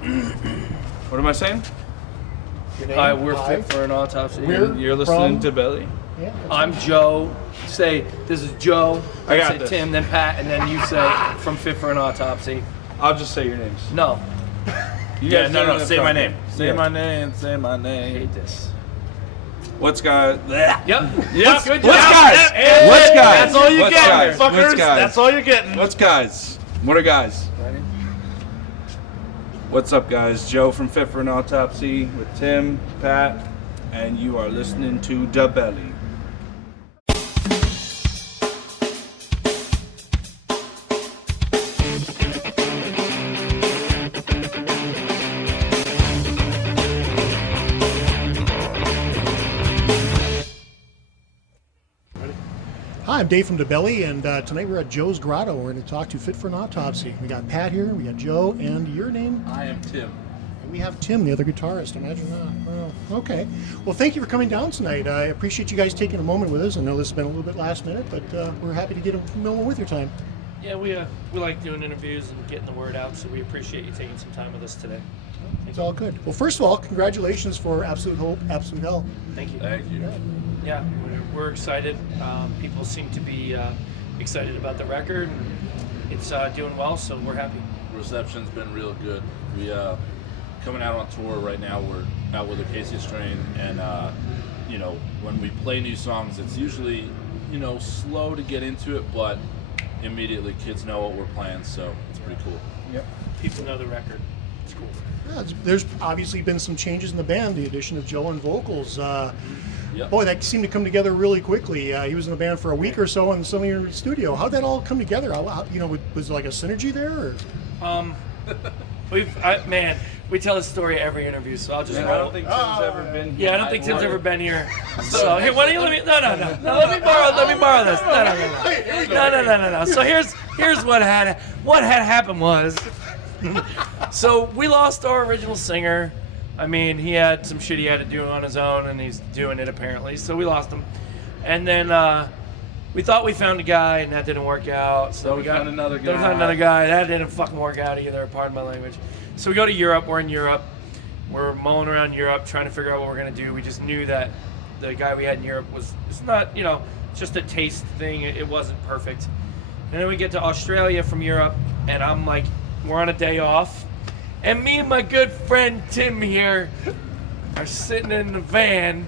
What am I saying? Hi, we're Fit for an Autopsy. You're listening to DaBelly. Yeah, I'm Joe. Say, this is Joe. I got say this. Tim, then Pat, and then you say from Fit for an Autopsy. I'll just say your names. No. No. Say my name. Say my name. Say my I name. hate this. What's guys? Yep. Yes. Good What's job. guys? Hey, What's guys? That's all you What's get, guys? fuckers. What's guys? That's all you're getting. What's guys? What are guys? Ready? What's up, guys? Joe from Fit for an Autopsy with Tim, Pat, and you are listening to DaBelly. Hi, I'm Dave from DaBelly, and tonight we're at Joe's Grotto. We're going to talk to Fit for an Autopsy. We got Pat here, we got Joe, and your name? I am Tim. And we have Tim, the other guitarist. Imagine that. Well, okay. Well, thank you for coming down tonight. I appreciate you guys taking a moment with us. I know this has been a little bit last minute, but we're happy to get a moment with your time. Yeah, we like doing interviews and getting the word out, so we appreciate you taking some time with us today. It's all good. Well, first of all, congratulations for Absolute Hope, Absolute Hell. Thank you. Thank you. Yeah, we're excited. People seem to be excited about the record, and it's doing well, so we're happy. Reception's been real good. We coming out on tour right now. We're out with the Casey Strain, and you know, when we play new songs, it's usually, you know, slow to get into it, but immediately kids know what we're playing, so it's pretty cool. Yep. People know the record. It's cool. Yeah, there's obviously been some changes in the band, the addition of Joe on vocals. Yep. Boy, that seemed to come together really quickly. He was in the band for a week or so in some of your studio. How'd that all come together? You know, was there like a synergy there? Or? We tell this story every interview, so I'll just I roll. don't think Tim's ever been here. Yeah, I don't think Tim's ever been here. So here, why don't you let me? No. Let me borrow this. No. So here's what had happened was, so we lost our original singer. I mean, he had some shit he had to do on his own, and he's doing it apparently. So we lost him, and then we thought we found a guy, and that didn't work out. So we found another guy. Then we found another guy. That didn't fucking work out either. Pardon my language. So we go to Europe. We're in Europe. We're mulling around Europe, trying to figure out what we're gonna do. We just knew that the guy we had in Europe it's not, you know, just a taste thing. It wasn't perfect. And then we get to Australia from Europe, and I'm like, we're on a day off. And me and my good friend Tim here are sitting in the van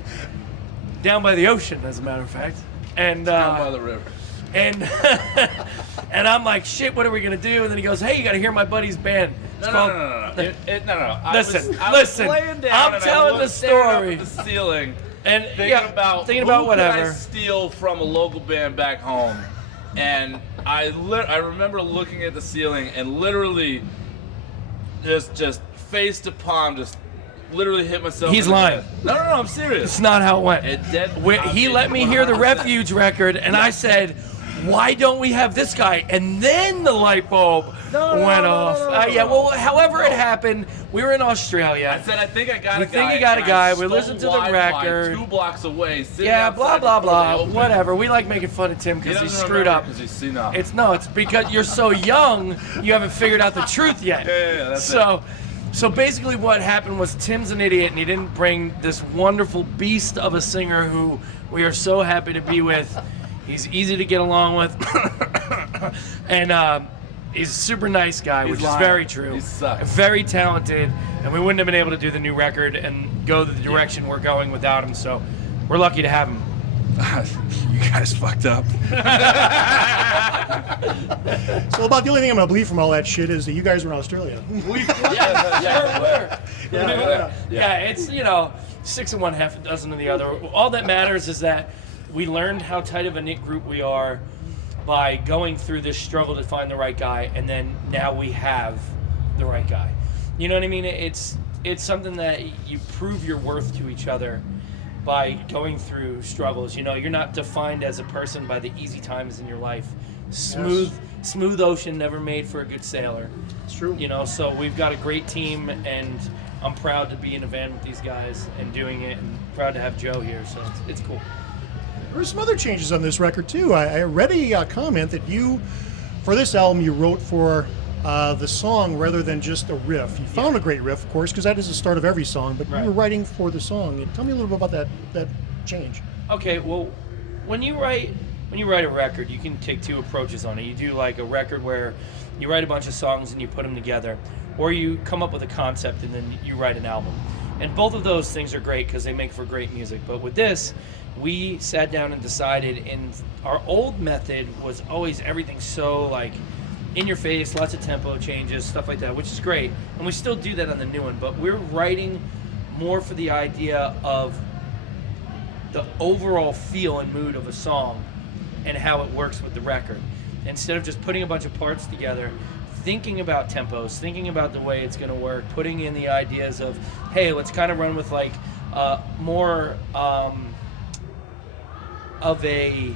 down by the ocean, as a matter of fact. And Down by the river. and and I'm like, shit, what are we gonna do? And then he goes, hey, you gotta hear my buddy's band. It's called. No. Listen. I was laying down I'm and telling I the looked staring story. up at the ceiling, And thinking about who whatever. whatever. I steal from a local band back home, and I remember looking at the ceiling and literally just face to palm, just literally hit myself. He's in the lying. head. No, I'm serious. It's not how it went. He let me hear the 100%. Refuge record, and I said, why don't we have this guy? And then the light bulb went off. However it happened, we were in Australia. I said, I think I got a guy. We think you got a and guy. I We stole listened to the Wi-Fi record. 2 blocks away. Sitting Yeah, blah, outside blah, before they blah. opened. Whatever. We like making fun of Tim because he screwed up. Because he's senile. It's because you're so young, you haven't figured out the truth yet. Yeah, that's it. So basically what happened was Tim's an idiot, and he didn't bring this wonderful beast of a singer who we are so happy to be with. He's easy to get along with. And he's a super nice guy, which is very true. He sucks. Very talented, and we wouldn't have been able to do the new record and go the direction we're going without him, so we're lucky to have him. You guys fucked up. So about the only thing I'm going to believe from all that shit is that you guys were in Australia. Yeah, it's, 6 of one, half a dozen of the other. All that matters is that we learned how tight of a knit group we are by going through this struggle to find the right guy, and then now we have the right guy. You know what I mean? It's something that you prove your worth to each other by going through struggles. You're not defined as a person by the easy times in your life. Smooth ocean never made for a good sailor. It's true. So we've got a great team, and I'm proud to be in a van with these guys and doing it, and proud to have Joe here, so it's cool. There were some other changes on this record too. I read a comment that you, for this album, you wrote for the song rather than just a riff. You found a great riff, of course, because that is the start of every song, but Right. you were writing for the song. Tell me a little bit about that change. Okay, well, when you write a record, you can take two approaches on it. You do like a record where you write a bunch of songs and you put them together, or you come up with a concept and then you write an album. And both of those things are great because they make for great music. But with this, we sat down and decided, and our old method was always everything so like in your face, lots of tempo changes, stuff like that, which is great. And we still do that on the new one, but we're writing more for the idea of the overall feel and mood of a song and how it works with the record. Instead of just putting a bunch of parts together, thinking about tempos, thinking about the way it's going to work, putting in the ideas of, hey, let's kind of run with like more of a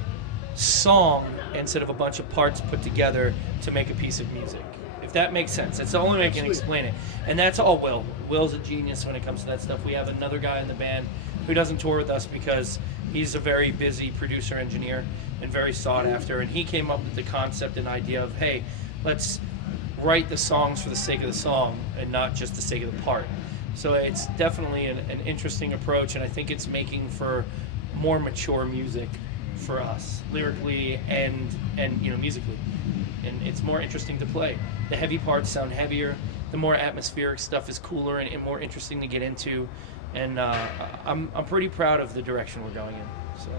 song instead of a bunch of parts put together to make a piece of music. If that makes sense. It's the only way I can explain it. And that's all Will. Will's a genius when it comes to that stuff. We have another guy in the band who doesn't tour with us because he's a very busy producer engineer and very sought after. And he came up with the concept and idea of, hey, let's write the songs for the sake of the song and not just the sake of the part. So it's definitely an interesting approach, and I think it's making for more mature music for us, lyrically and musically. And it's more interesting to play. The heavy parts sound heavier. The more atmospheric stuff is cooler and more interesting to get into. And I'm pretty proud of the direction we're going in. So.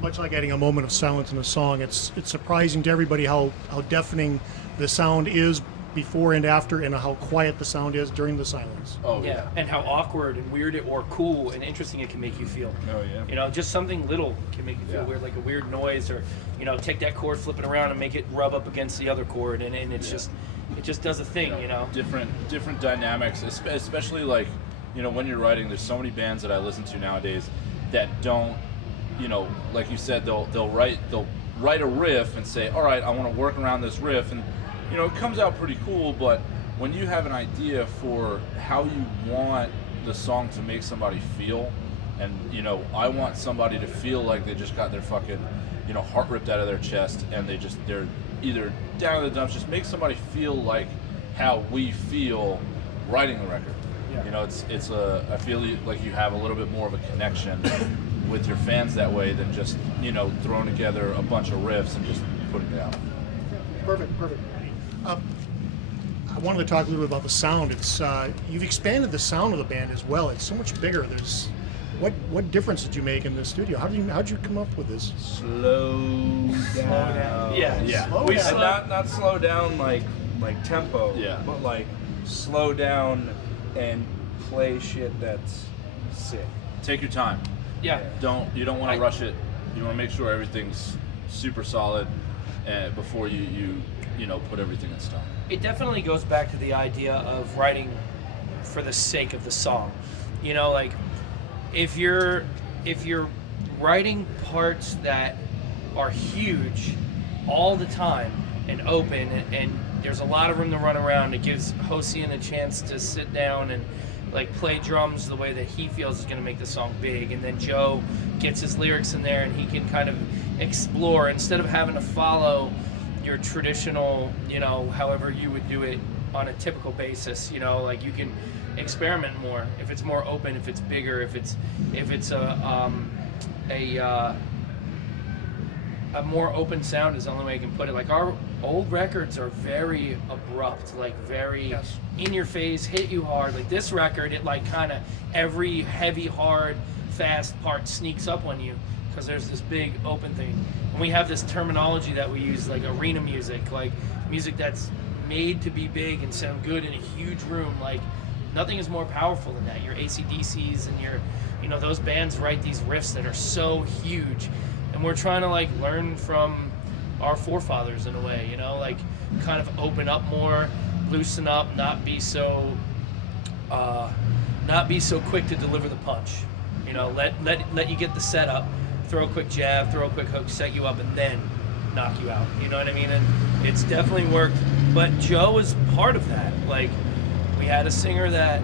Much like adding a moment of silence in a song, it's surprising to everybody how deafening the sound is before and after, and how quiet the sound is during the silence. Oh Yeah, and how awkward and weird or cool and interesting it can make you feel. Oh yeah. Just something little can make you feel Yeah. weird, like a weird noise, or take that chord, flip it around, and make it rub up against the other chord, and it's just it just does a thing, Different dynamics, especially like, when you're writing. There's so many bands that I listen to nowadays that don't, like you said, they'll write a riff and say, all right, I want to work around this riff, and it comes out pretty cool. But when you have an idea for how you want the song to make somebody feel, and I want somebody to feel like they just got their fucking heart ripped out of their chest, and they're either down in the dumps, just make somebody feel like how we feel writing the record. Yeah. I feel like you have a little bit more of a connection with your fans that way than just throwing together a bunch of riffs and just putting it out. Perfect. I wanted to talk a little bit about the sound. It's you've expanded the sound of the band as well. It's so much bigger. There's what difference did you make in the studio? How'd you come up with this? Slow down. Yeah. Slow We down. slow- Not slow down like tempo. Yeah. But like slow down and play shit that's sick. Take your time. Yeah. You don't want I- to rush it. You want to make sure everything's super solid before you put everything in stone. It definitely goes back to the idea of writing for the sake of the song. Like if you're writing parts that are huge all the time and open, and there's a lot of room to run around, it gives Hossein a chance to sit down and like play drums the way that he feels is going to make the song big, and then Joe gets his lyrics in there and he can kind of explore instead of having to follow your traditional, however you would do it on a typical basis. Like you can experiment more if it's more open, if it's bigger, if it's a more open sound is the only way I can put it. Like our old records are very abrupt, like very in your face, hit you hard. Like this record, it like kind of every heavy, hard, fast part sneaks up on you because there's this big open thing. And we have this terminology that we use, like arena music, like music that's made to be big and sound good in a huge room. Like nothing is more powerful than that. Your AC/DCs and your, those bands write these riffs that are so huge. And we're trying to like learn from our forefathers in a way, like kind of open up more, loosen up, not be so quick to deliver the punch. Let you get the setup, throw a quick jab, throw a quick hook, set you up, and then knock you out. You know what I mean? And it's definitely worked. But Joe was part of that. Like we had a singer that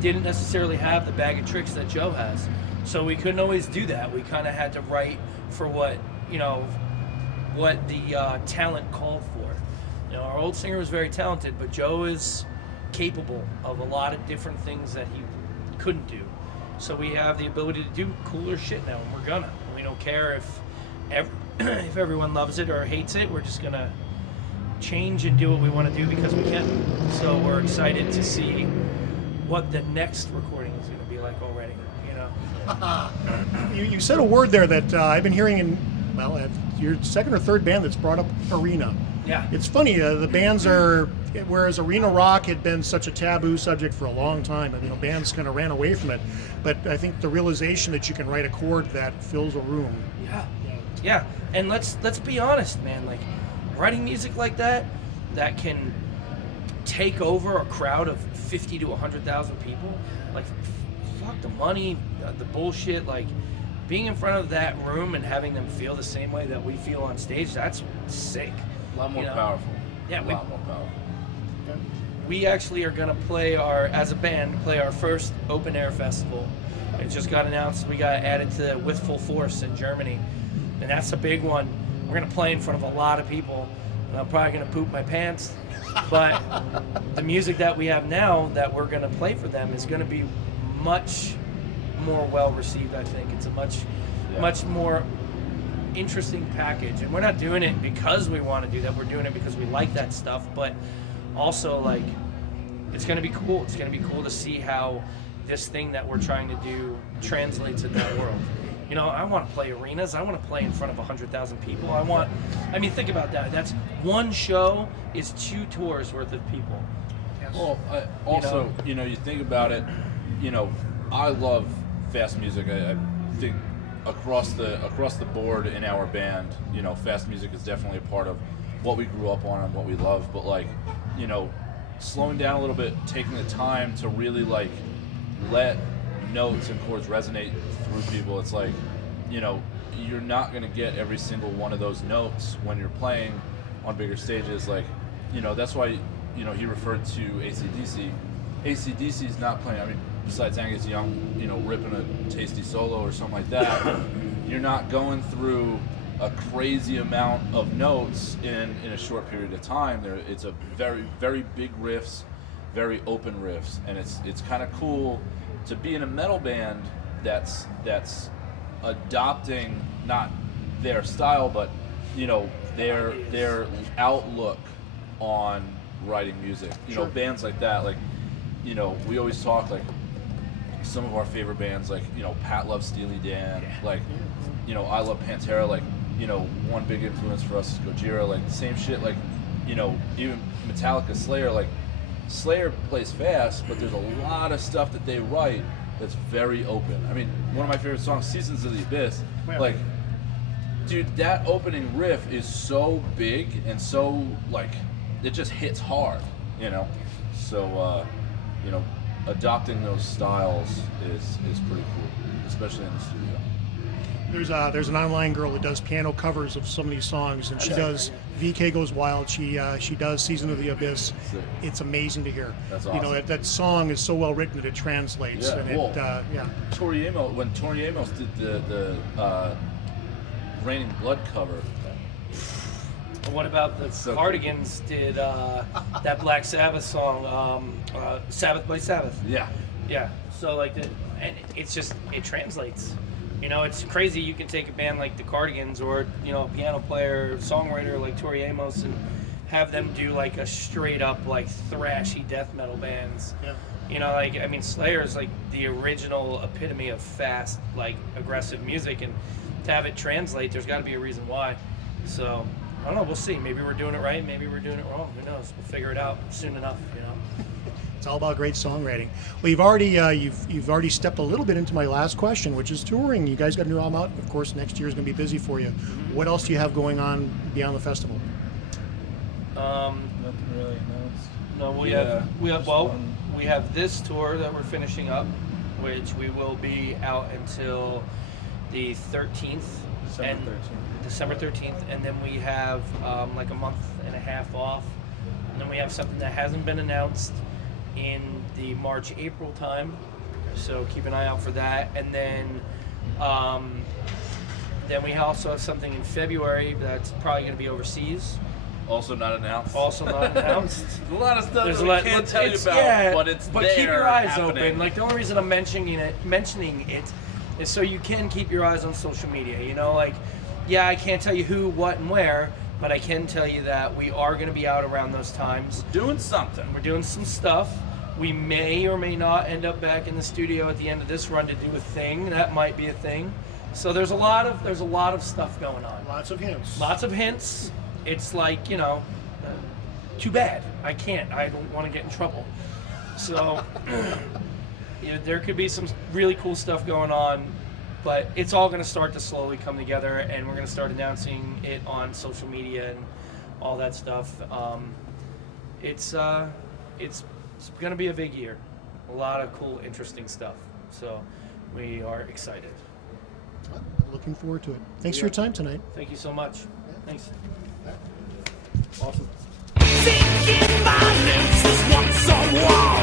didn't necessarily have the bag of tricks that Joe has. So we couldn't always do that. We kind of had to write for what the talent called for. You know, our old singer was very talented, but Joe is capable of a lot of different things that he couldn't do. So we have the ability to do cooler shit now, and we're gonna. We don't care if if everyone loves it or hates it. We're just gonna change and do what we want to do because we can. So we're excited to see what the next recording is going to be like already. You said a word there that I've been hearing in, well, your second or third band that's brought up arena. Yeah. It's funny, the bands are, whereas arena rock had been such a taboo subject for a long time, I mean, bands kind of ran away from it. But I think the realization that you can write a chord that fills a room. Yeah. And let's be honest, man. Like, writing music like that can take over a crowd of 50 to 100,000 people. Like, fuck the money, the bullshit. Like, being in front of that room and having them feel the same way that we feel on stage, that's sick. A lot more powerful. Yeah, a lot more powerful. We actually are going to play as a band, play our first open air festival. It just got announced. We got added to With Full Force in Germany. And that's a big one. We're going to play in front of a lot of people. And I'm probably going to poop my pants. But the music that we have now that we're going to play for them is going to be much more well received, I think. It's a much more interesting package. And we're not doing it because we want to do that. We're doing it because we like that stuff. But also, like, it's going to be cool. It's going to be cool to see how this thing that we're trying to do translates in that world. You know, I want to play arenas. I want to play in front of 100,000 people. I mean, think about that. That's one show is 2 tours worth of people. Well, also, you think about it, I love fast music. I think across the board in our band, fast music is definitely a part of what we grew up on and what we love. But, like, slowing down a little bit, taking the time to really, like, let notes and chords resonate through people. It's like, you're not going to get every single one of those notes when you're playing on bigger stages. Like, that's why, he referred to AC/DC. AC/DC is not playing, I mean, besides Angus Young, ripping a tasty solo or something like that, you're not going through a crazy amount of notes in a short period of time. It's a very, very big riffs, very open riffs, and it's kind of cool to be in a metal band that's adopting not their style, but their outlook on writing music. Sure. Bands like that, like we always talk, like, some of our favorite bands, like Pat loves Steely Dan, like I love Pantera, like one big influence for us is Gojira, like the same shit, like even Metallica, Slayer, like Slayer plays fast, but there's a lot of stuff that they write that's very open. I mean, one of my favorite songs, Seasons of the Abyss, like, dude, that opening riff is so big and so, like, it just hits hard, So, adopting those styles is pretty cool, especially in the studio. There's an online girl that does piano covers of some of these songs, and she does VK Goes Wild. She does Season of the Abyss. It's amazing to hear. That's awesome. That song is so well written that it translates. Yeah, and Tori Amos, when Tori Amos did the Raining Blood cover. What about the Cardigans did that Black Sabbath song, Sabbath by Sabbath? Yeah. Yeah. So, like, and it translates. It's crazy. You can take a band like the Cardigans or, a piano player, songwriter like Tori Amos and have them do, like, a straight up, like, thrashy death metal bands. Yeah. Slayer is, like, the original epitome of fast, like, aggressive music, and to have it translate, there's got to be a reason why. So, I don't know. We'll see. Maybe we're doing it right. Maybe we're doing it wrong. Who knows? We'll figure it out soon enough, It's all about great songwriting. Well, you've already stepped a little bit into my last question, which is touring. You guys got a new album out. Of course, next year is going to be busy for you. What else do you have going on beyond the festival? Nothing really announced. No, we have this tour that we're finishing up, which we will be out until the 13th. December 13th, and then we have like a month and a half off, and then we have something that hasn't been announced in the March-April time, so keep an eye out for that. And then we also have something in February that's probably going to be overseas, Also not announced. Also not announced. There's a lot of stuff There's that a we lot. can't tell you it's- about, yeah, but it's but there. keep your eyes happening. open. Like the only reason I'm mentioning it is so you can keep your eyes on social media. You know, like yeah, I can't tell you who, what, and where, but I can tell you that we are going to be out around those times. Doing something. We're doing some stuff. We may or may not end up back in the studio at the end of this run to do a thing. That might be a thing. So there's a lot of stuff going on. Lots of hints. Lots of hints. It's like, you know, too bad. I can't. I don't want to get in trouble. So, you know, there could be some really cool stuff going on, but it's all going to start to slowly come together, and we're going to start announcing it on social media and all that stuff. It's going to be a big year. A lot of cool, interesting stuff. So we are excited. Looking forward to it. Thanks for your time tonight. Thank you so much. Thanks. Awesome. Thinking my lips is once a wall.